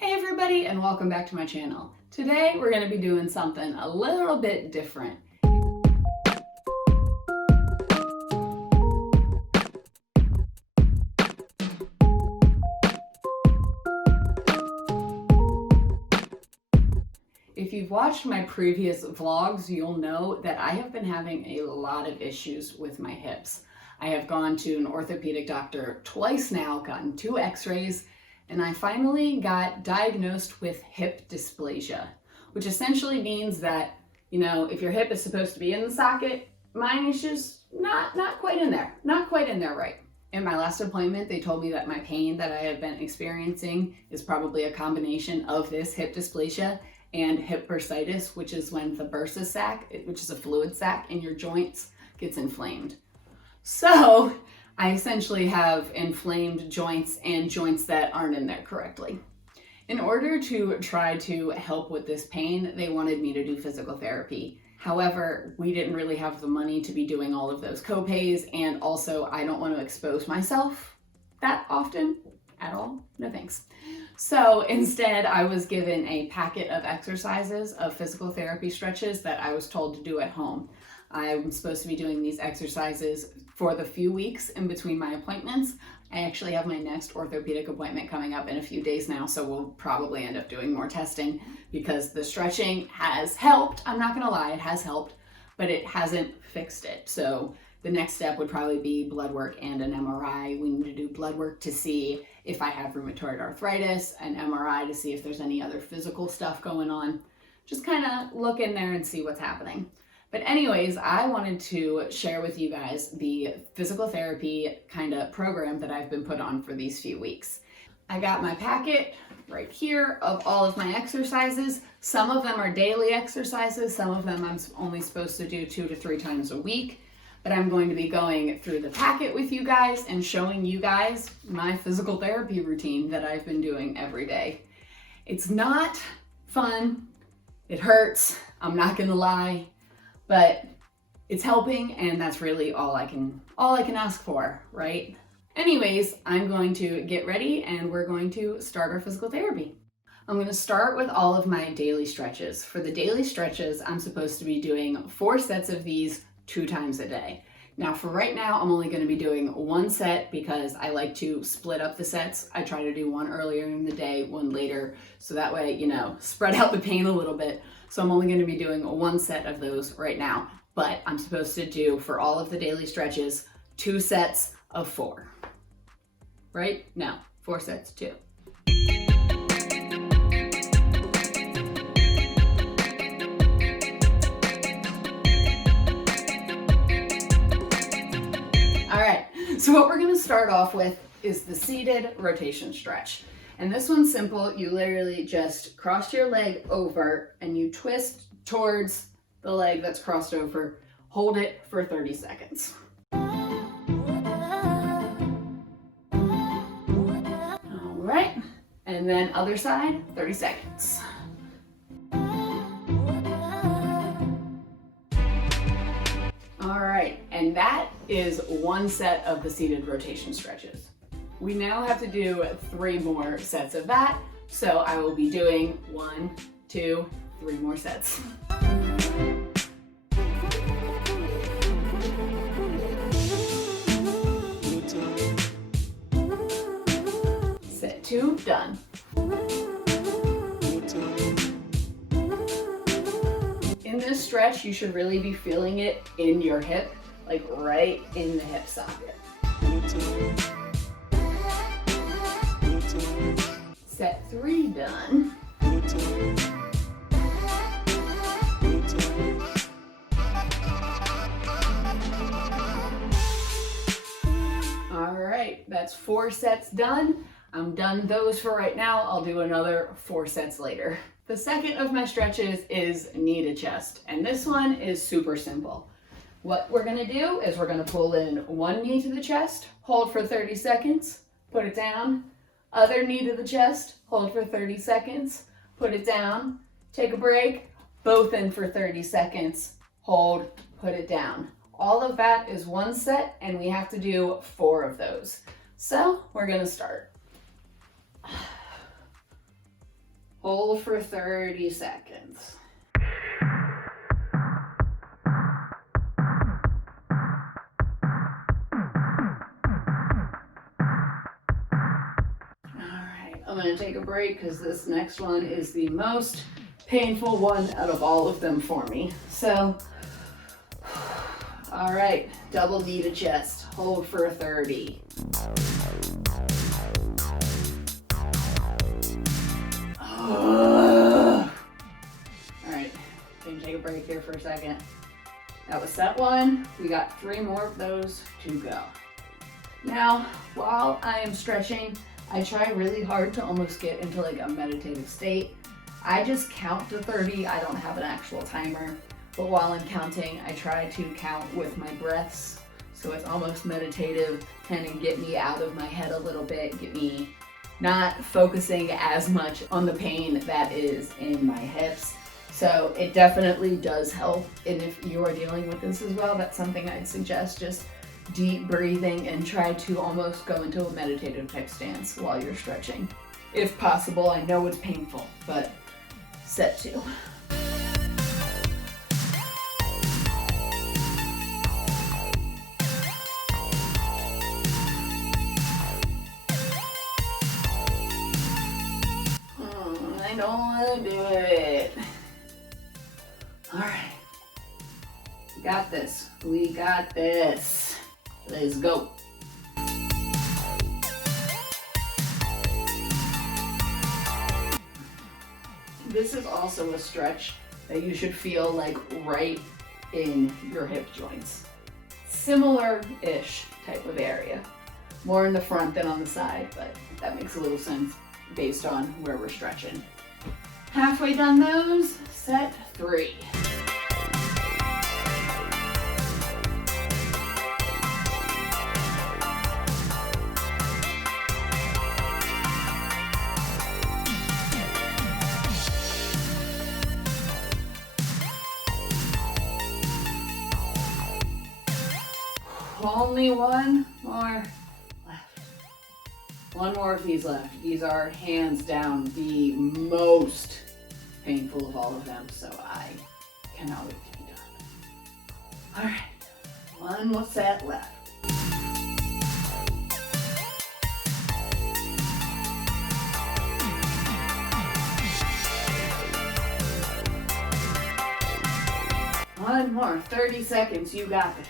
Hey everybody, and welcome back to my channel. Today we're going to be doing something a little bit different. If you've watched my previous vlogs, you'll know that I have been having a lot of issues with my hips. I have gone to an orthopedic doctor twice now, gotten 2 x-rays, and I finally got diagnosed with hip dysplasia, which essentially means that, if your hip is supposed to be in the socket, mine is just not quite in there, right. In my last appointment, they told me that my pain that I have been experiencing is probably a combination of this hip dysplasia and hip bursitis, which is when the bursa sac, which is a fluid sac in your joints, gets inflamed. So I essentially have inflamed joints and joints that aren't in there correctly. In order to try to help with this pain, they wanted me to do physical therapy. However, we didn't really have the money to be doing all of those co-pays, and also I don't want to expose myself that often at all. No thanks. So instead, I was given a packet of exercises of physical therapy stretches that I was told to do at home. I'm supposed to be doing these exercises for the few weeks in between my appointments. I actually have my next orthopedic appointment coming up in a few days now, so we'll probably end up doing more testing because the stretching has helped. I'm not gonna lie, it has helped, but it hasn't fixed it. So the next step would probably be blood work and an MRI. We need to do blood work to see if I have rheumatoid arthritis, an MRI to see if there's any other physical stuff going on. Just kind of look in there and see what's happening. But anyways, I wanted to share with you guys the physical therapy kind of program that I've been put on for these few weeks. I got my packet right here of all of my exercises. Some of them are daily exercises. Some of them I'm only supposed to do 2 to 3 times a week. But I'm going to be going through the packet with you guys and showing you guys my physical therapy routine that I've been doing every day. It's not fun. It hurts. I'm not gonna lie. But it's helping, and that's really all I can ask for, right? Anyways, I'm going to get ready and we're going to start our physical therapy. I'm going to start with all of my daily stretches. For the daily stretches, I'm supposed to be doing 4 sets of these 2 times a day. Now for right now, I'm only going to be doing 1 set because I like to split up the sets. I try to do 1 earlier in the day, 1 later, so that way, spread out the pain a little bit. So I'm only going to be doing 1 set of those right now, but I'm supposed to do, for all of the daily stretches, 2 sets of 4. Right? No, 4 sets, 2. All right, so what we're going to start off with is the seated rotation stretch. And this one's simple. You literally just cross your leg over and you twist towards the leg that's crossed over. Hold it for 30 seconds. All right, and then other side, 30 seconds. All right, and that is 1 set of the seated rotation stretches. We now have to do 3 more sets of that, so I will be doing 1, 2, 3 more sets. Set 2, done. In this stretch, you should really be feeling it in your hip, like right in the hip socket. Set 3 done. All right, that's 4 sets done. I'm done those for right now. I'll do another 4 sets later. The second of my stretches is knee to chest, and this one is super simple. What we're gonna do is we're gonna pull in 1 knee to the chest, hold for 30 seconds, put it down. Other knee to the chest, hold for 30 seconds, put it down, take a break, both in for 30 seconds, hold, put it down. All of that is 1 set, and we have to do 4 of those. So we're gonna start. Hold for 30 seconds. I'm going to take a break because this next one is the most painful one out of all of them for me. So, all right, double knee to chest, hold for 30. All right, can take a break here for a second. That was set one. We got 3 more of those to go. Now, while I am stretching, I try really hard to almost get into like a meditative state. I just count to 30. I don't have an actual timer, but while I'm counting, I try to count with my breaths. So it's almost meditative, kind of get me out of my head a little bit, get me not focusing as much on the pain that is in my hips. So it definitely does help. And if you are dealing with this as well, that's something I'd suggest, just deep breathing and try to almost go into a meditative type stance while you're stretching. If possible, I know it's painful, but set 2. I don't want to do it. All right, we got this. We got this. Let's go. This is also a stretch that you should feel like right in your hip joints. Similar-ish type of area. More in the front than on the side, but that makes a little sense based on where we're stretching. Halfway done those, set 3. Only one more left. One more of these left. These are hands down the most painful of all of them, so I cannot wait to be done. All right, one more set left. One more, 30 seconds, you got this.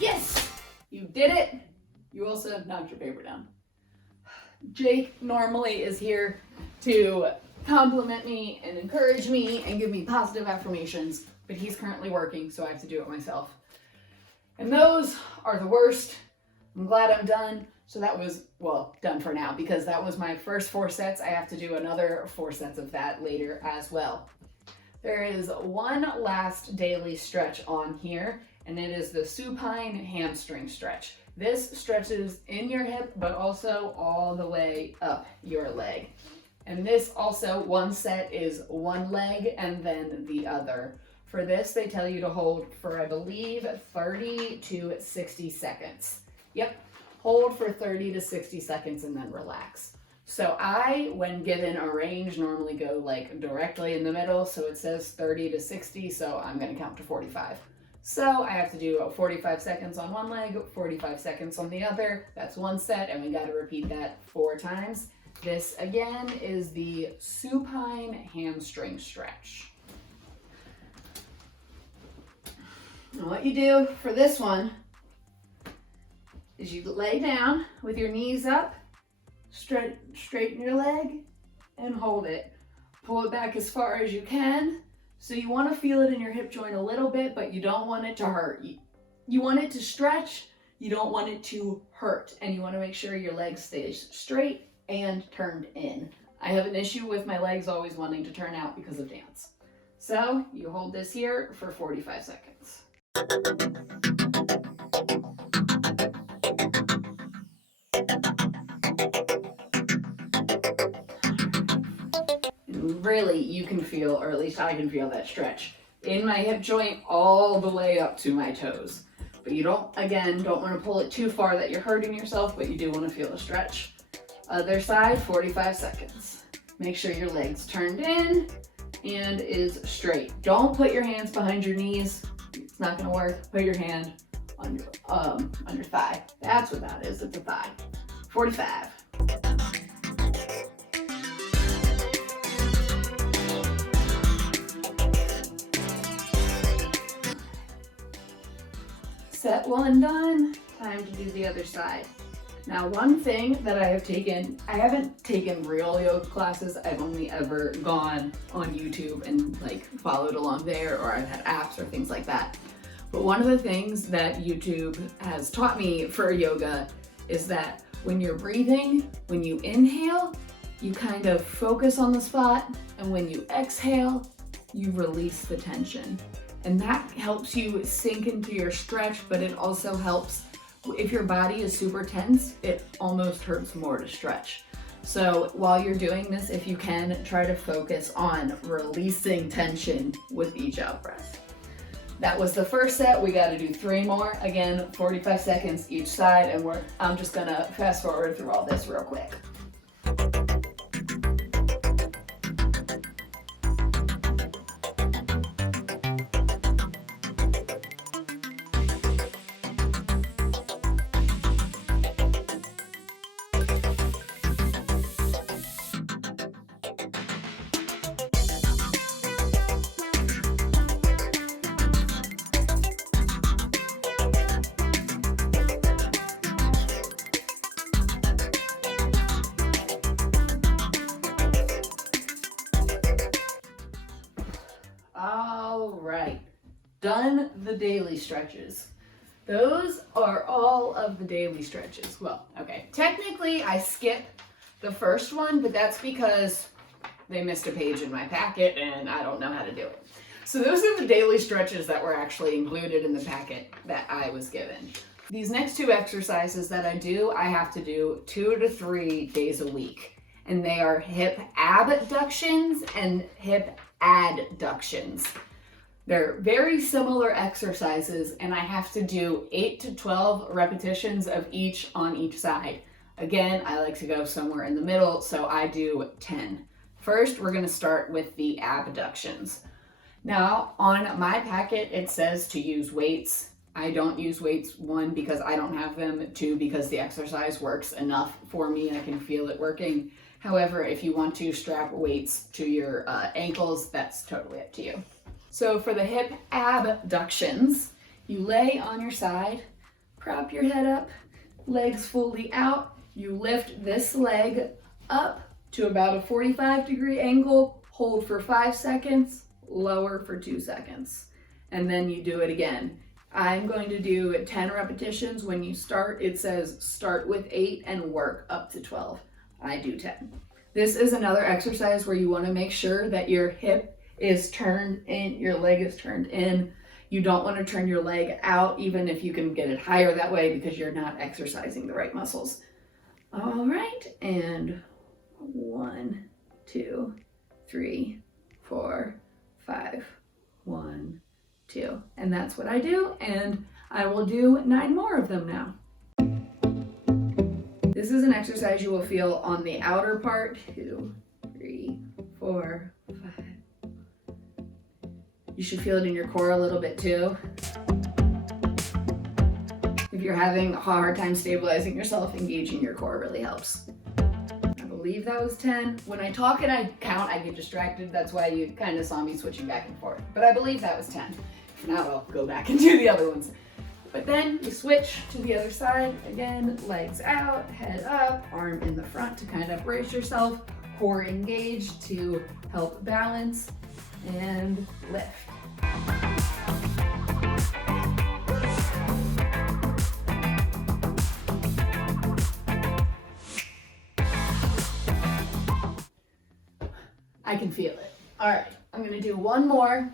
Yes, you did it. You also knocked your paper down. Jake normally is here to compliment me and encourage me and give me positive affirmations, but he's currently working, so I have to do it myself. And those are the worst. I'm glad I'm done. So that was, well, done for now because that was my first 4 sets. I have to do another 4 sets of that later as well. There is one last daily stretch on here, and it is the supine hamstring stretch. This stretches in your hip, but also all the way up your leg. And this also, one set is one leg and then the other. For this, they tell you to hold for, I believe, 30 to 60 seconds. Yep, hold for 30 to 60 seconds and then relax. So I, when given a range, normally go like directly in the middle. So it says 30 to 60, so I'm gonna count to 45. So I have to do 45 seconds on one leg, 45 seconds on the other. That's one set, and we gotta repeat that 4 times. This, again, is the supine hamstring stretch. And what you do for this one is you lay down with your knees up, straighten your leg, and hold it. Pull it back as far as you can. So you want to feel it in your hip joint a little bit, but you don't want it to hurt. You want it to stretch, you don't want it to hurt, and you want to make sure your leg stays straight and turned in. I have an issue with my legs always wanting to turn out because of dance. So you hold this here for 45 seconds. Really, you can feel, or at least I can feel that stretch in my hip joint all the way up to my toes. But you don't want to pull it too far that you're hurting yourself, but you do want to feel a stretch. Other side, 45 seconds. Make sure your leg's turned in and is straight. Don't put your hands behind your knees. It's not going to work. Put your hand on your thigh. That's what that is. It's a thigh. 45. Set one done. Time to do the other side. Now, one thing that I haven't taken real yoga classes. I've only ever gone on YouTube and like followed along there, or I've had apps or things like that. But one of the things that YouTube has taught me for yoga is that when you're breathing, when you inhale, you kind of focus on the spot, and when you exhale, you release the tension. And that helps you sink into your stretch, but it also helps if your body is super tense, it almost hurts more to stretch. So while you're doing this, if you can, try to focus on releasing tension with each out breath. That was the first set. We got to do 3 more. Again, 45 seconds each side, and I'm just gonna fast forward through all this real quick. All right, done the daily stretches. Those are all of the daily stretches. Well, okay, technically I skipped the first one, but that's because they missed a page in my packet and I don't know how to do it. So those are the daily stretches that were actually included in the packet that I was given. These next 2 exercises that I do, I have to do 2 to 3 days a week. And they are hip abductions and hip adductions. They're very similar exercises, and I have to do 8 to 12 repetitions of each on each side. Again, I like to go somewhere in the middle, so I do 10. First, we're going to start with the abductions. Now, on my packet, it says to use weights. I don't use weights, 1, because I don't have them, 2, because the exercise works enough for me. I can feel it working. However, if you want to strap weights to your ankles, that's totally up to you. So for the hip abductions, you lay on your side, prop your head up, legs fully out. You lift this leg up to about a 45-degree angle, hold for 5 seconds, lower for 2 seconds, and then you do it again. I'm going to do 10 repetitions. When you start, it says start with 8 and work up to 12. I do 10. This is another exercise where you want to make sure that your hip is turned in, your leg is turned in. You don't want to turn your leg out, even if you can get it higher that way, because you're not exercising the right muscles. All right, and 1, 2, 3, 4, 5, 1, 2. And that's what I do, and I will do 9 more of them now. This is an exercise you will feel on the outer part. 2, 3, 4, 5. You should feel it in your core a little bit too. If you're having a hard time stabilizing yourself, engaging your core really helps. I believe that was 10. When I talk and I count, I get distracted. That's why you kind of saw me switching back and forth. But I believe that was 10. If not, I'll go back and do the other ones. But then you switch to the other side. Again, legs out, head up, arm in the front to kind of brace yourself, core engaged to help balance, and lift. I can feel it. All right, I'm gonna do 1 more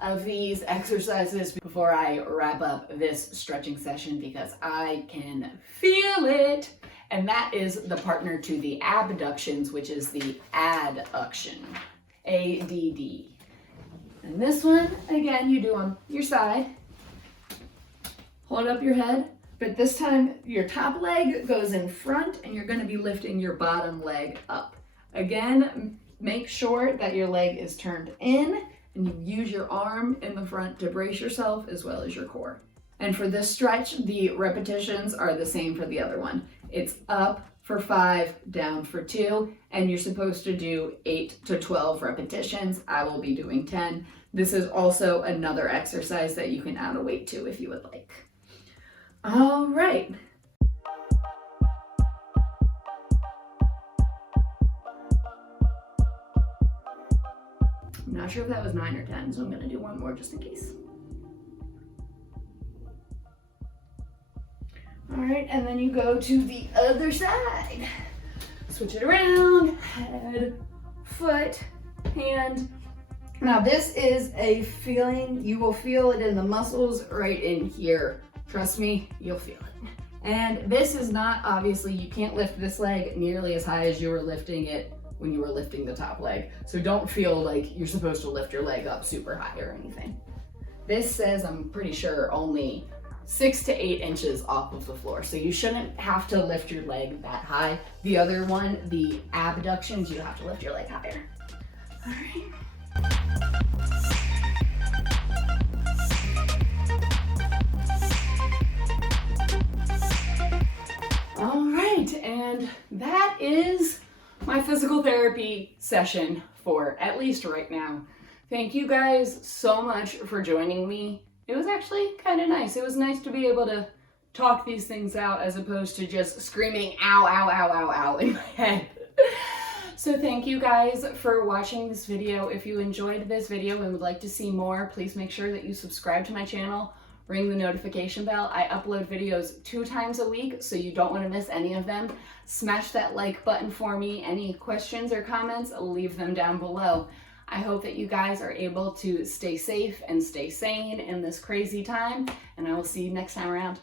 of these exercises before I wrap up this stretching session, because I can feel it. And that is the partner to the abductions, which is the adduction, ADD. And this one, again, you do on your side. hold up your head, but this time your top leg goes in front and you're gonna be lifting your bottom leg up. Again, make sure that your leg is turned in and you use your arm in the front to brace yourself as well as your core. And for this stretch, the repetitions are the same for the other one. It's up for 5, down for 2, and you're supposed to do 8 to 12 repetitions. I will be doing 10. This is also another exercise that you can add a weight to if you would like. All right. I'm not sure if that was 9 or 10, so I'm gonna do one more just in case. All right, and then you go to the other side. Switch it around, head, foot, hand. Now this is a feeling, you will feel it in the muscles right in here. Trust me, you'll feel it. And this is not, obviously, you can't lift this leg nearly as high as you were lifting it when you were lifting the top leg. So don't feel like you're supposed to lift your leg up super high or anything. This says, I'm pretty sure, only 6 to 8 inches off of the floor. So you shouldn't have to lift your leg that high. The other one, the abductions, you have to lift your leg higher. All right. All right, and that is my physical therapy session for at least right now. Thank you guys so much for joining me. It was actually kind of nice. It was nice to be able to talk these things out as opposed to just screaming ow, ow, ow, ow, ow in my head. So thank you guys for watching this video. If you enjoyed this video and would like to see more, please make sure that you subscribe to my channel, ring the notification bell. I upload videos 2 times a week, so you don't want to miss any of them. Smash that like button for me. Any questions or comments, leave them down below. I hope that you guys are able to stay safe and stay sane in this crazy time, and I will see you next time around.